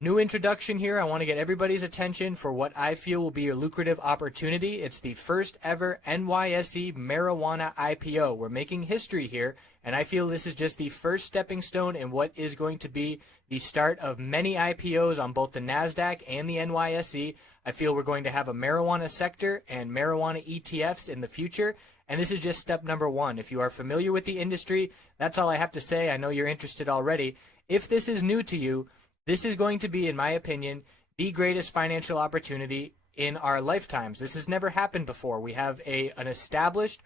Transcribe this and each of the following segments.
New introduction here. I want to get everybody's attention for what I feel will be a lucrative opportunity. It's the first ever NYSE marijuana IPO. We're making history here, and I feel this is just the first stepping stone in what is going to be the start of many IPOs on both the NASDAQ and the NYSE. I feel we're going to have a marijuana sector and marijuana ETFs in the future, and this is just step number one. If you are familiar with the industry, that's all I have to say. I know you're interested already. If this is new to you, this is going to be, in my opinion, the greatest financial opportunity in our lifetimes. This has never happened before. We have an established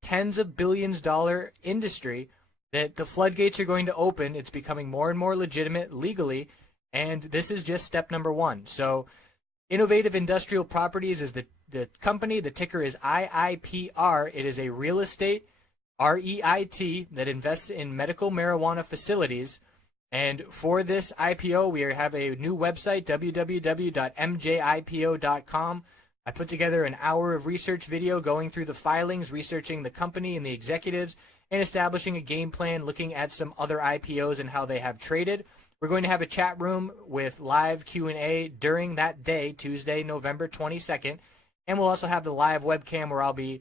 tens of billions dollar industry that the floodgates are going to open. It's becoming more and more legitimate legally, and this is just step number one. So Innovative Industrial Properties is the company. The ticker is IIPR. It is a real estate REIT that invests in medical marijuana facilities. And for this IPO, we have a new website, www.mjipo.com. I put together an hour of research video going through the filings, researching the company and the executives, and establishing a game plan, looking at some other IPOs and how they have traded. We're going to have a chat room with live Q&A during that day, Tuesday, November 22nd. And we'll also have the live webcam where I'll be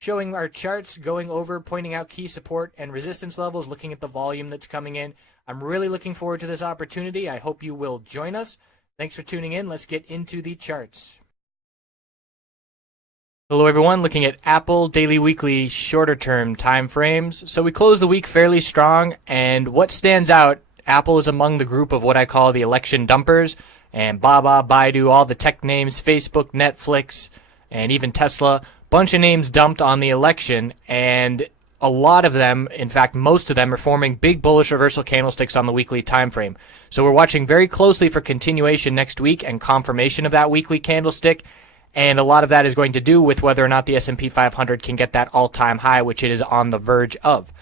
showing our charts, going over, pointing out key support and resistance levels, looking at the volume that's coming in. I'm really looking forward to this opportunity. I hope you will join us. Thanks for tuning in. Let's get into the charts. Hello everyone, looking at Apple Daily Weekly shorter term time frames. So we closed the week fairly strong, and what stands out, Apple is among the group of what I call the election dumpers, and Baba, Baidu, all the tech names, Facebook, Netflix, and even Tesla, bunch of names dumped on the election, and a lot of them, in fact most of them, are forming big bullish reversal candlesticks on the weekly time frame. So we're watching very closely for continuation next week and confirmation of that weekly candlestick, and a lot of that is going to do with whether or not the S&P 500 can get that all-time high, which it is on the verge of.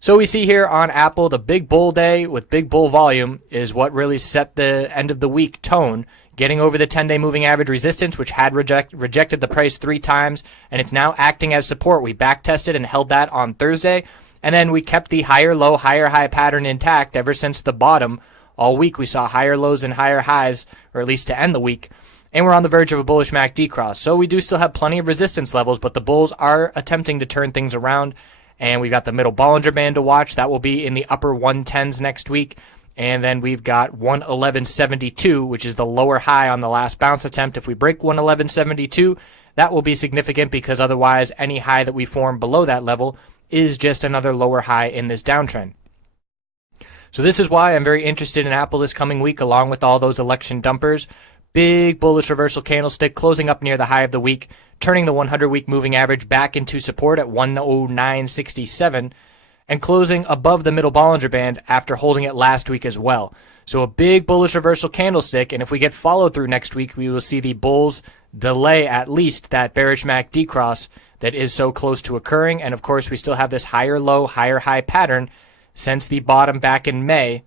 So we see here on Apple, the big bull day with big bull volume is what really set the end of the week tone, getting over the 10-day moving average resistance, which had rejected the price 3 times, and it's now acting as support. We back-tested and held that on Thursday, and then we kept the higher low, higher high pattern intact ever since the bottom. All week we saw higher lows and higher highs, or at least to end the week, and we're on the verge of a bullish MACD cross. So we do still have plenty of resistance levels, but the bulls are attempting to turn things around, and we've got the middle Bollinger Band to watch. That will be in the upper 110s next week. And then we've got 111.72, which is the lower high on the last bounce attempt. If we break 111.72, that will be significant because otherwise any high that we form below that level is just another lower high in this downtrend. So this is why I'm very interested in Apple this coming week, along with all those election dumpers. Big bullish reversal candlestick closing up near the high of the week, turning the 100-week moving average back into support at 109.67. and closing above the middle Bollinger Band after holding it last week as well. So a big bullish reversal candlestick, and if we get followed through next week, we will see the bulls delay at least that bearish MACD cross that is so close to occurring. And of course, we still have this higher low, higher high pattern since the bottom back in May,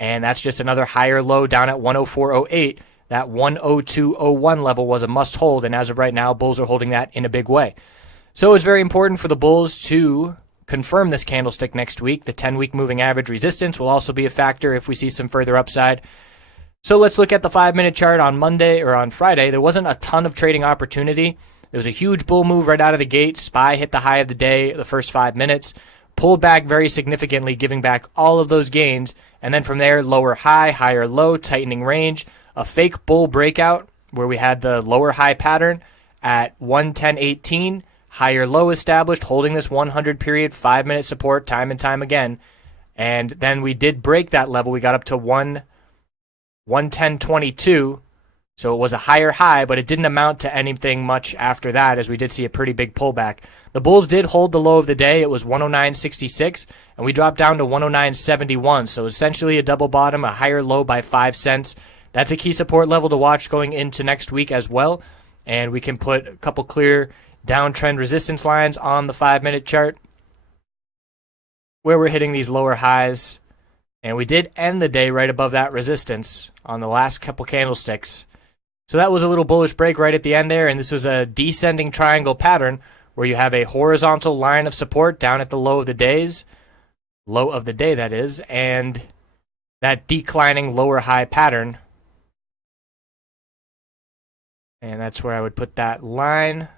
and that's just another higher low down at 104.08. That 102.01 level was a must hold, and as of right now, bulls are holding that in a big way. So it's very important for the bulls to confirm this candlestick next week. The 10-week moving average resistance will also be a factor if we see some further upside. So let's look at the 5-minute chart on Monday or on Friday. There wasn't a ton of trading opportunity. There was a huge bull move right out of the gate. SPY hit the high of the day the first 5 minutes, pulled back very significantly, giving back all of those gains. And then from there, lower high, higher low, tightening range, a fake bull breakout where we had the lower high pattern at 110.18. Higher low established, holding this 100 period 5-minute support time and time again. And then we did break that level. We got up to 110.22. So it was a higher high, but it didn't amount to anything much after that, as we did see a pretty big pullback. The bulls did hold the low of the day. It was 109.66, and we dropped down to 109.71. So essentially a double bottom, a higher low by 5 cents. That's a key support level to watch going into next week as well. And we can put a couple clear downtrend resistance lines on the 5-minute chart where we're hitting these lower highs. And we did end the day right above that resistance on the last couple candlesticks. So that was a little bullish break right at the end there, and this was a descending triangle pattern where you have a horizontal line of support down at the low of the day, that is, and that declining lower high pattern And that's where I would put that line.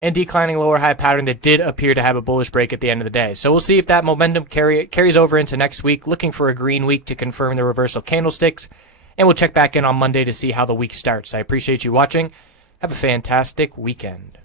And declining lower high pattern that did appear to have a bullish break at the end of the day. So we'll see if that momentum carries over into next week, looking for a green week to confirm the reversal candlesticks. And we'll check back in on Monday to see how the week starts. I appreciate you watching. Have a fantastic weekend.